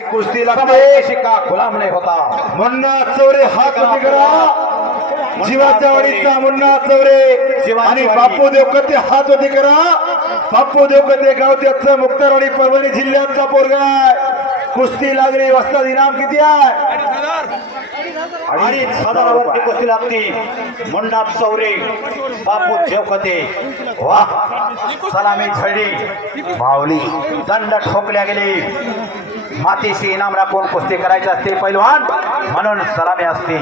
कुस्ती लागते शिक्का गुलाम नाही होता. मुन्ना चौरे हात वर करा जीवाच्या वाडीचा मुन्ना चौरे. आणि. बापू देवकते हात होती करा. बापू देवकते गाव त्याचं मुक्तारवाडी परभणी जिल्ह्याचा पोरगा. कुस्ती लागली वस्ताद इनाम किती आहे? आणि हजारावरती कुस्ती लागती. मुंडा चौरे बापू जेवखते वा सलामी झळली माऊली दंड ठोकल्या गेले. मातीशी इनाम राखून कुस्ती करायची असते पैलवान म्हणून सलामी असते.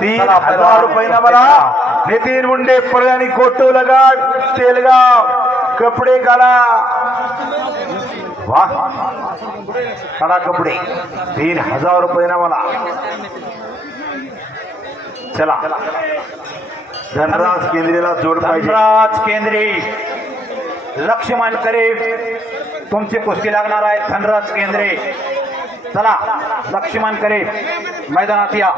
तीन हजार. रुपये मला नितीन मुंडे पळ्यानी कोटो लगाड तेलगाव कपडे काढा वा काढा कपडे. तीन हजार रुपये ना मला. चला. धनराज केंद्रीला जोड पाहिजे. धनराज केंद्रे. लक्ष्मण करे तुमची कुस्ती लागणार आहे. धनराज केंद्रे. चला लक्ष्मण करे. मैदानात या.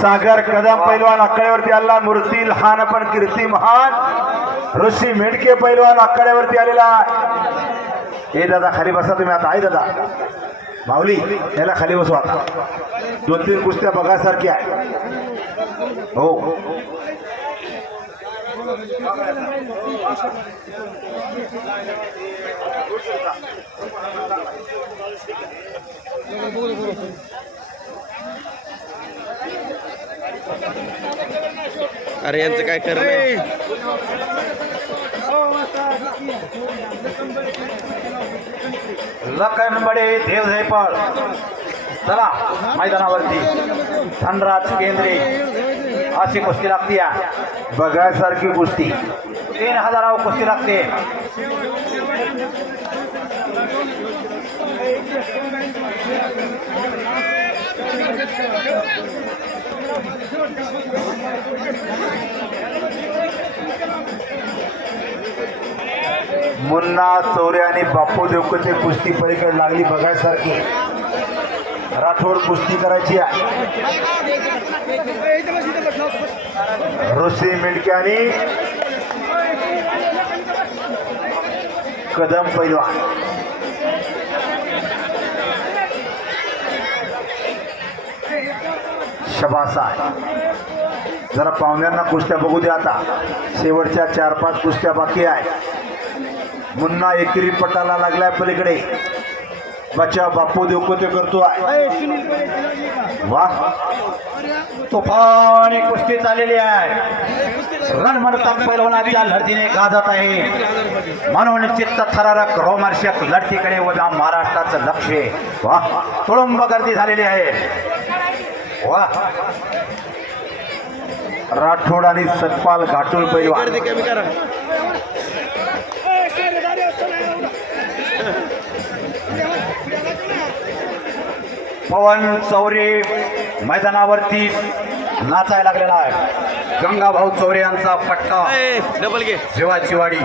सागर कदम पैलवान आकड्यावरती आला मूर्ती लहान पण कीर्ती महान. ऋषी मेडके पैलवान आकड्यावरती आलेला हे दादा खाली बसा तुम्ही आता. आहे दादा. माऊली याला खाली बसवा आता. दोन तीन कुस्त्या बघासारख्या आहे. हो. अरे यांचं काय खरं नाही. लखन बडे देव जयपाळ चला मैदानावरती. धनराज केंद्रे अशी कुस्ती लागते या बघायसारखी कुस्ती. तीन हजारावर कुस्ती लागते. मुन्ना चौरे आणि बापू देवकचे कुस्ती पलीकडे लागली बघायसारखी. राठोड कुस्ती करायची आहे. ऋषी मिडक्यानी आणि कदम पैलवान. शबासा जरा पाहुण्यांना कुस्त्या बघू द्या आता. शेवटच्या चार पाच कुस्त्या बाकी आहे मुन्ना एकेरी पटाला लागलाय पलीकडे. बच्चा बापू देवकोते करतो. वा. तुफान कुस्ती चाललेली आहे. रणमडताप पैलवानाच्या लढतीने गाजत आहे. म्हणून चित्त थरारक रोमर्षक लढतीकडे वजा महाराष्ट्राचं लक्ष आहे. वा. तुळंब गर्दी झालेली आहे. वा. राठोड आणि सतपाल घाटोळ पैलवान गर्दी कमी करा पवन चौरे मैदानावरती नाचायला लागलेला आहे. गंगाभाऊ चौरे यांचा पट्टा. डबल घे. जीवाची वाडी.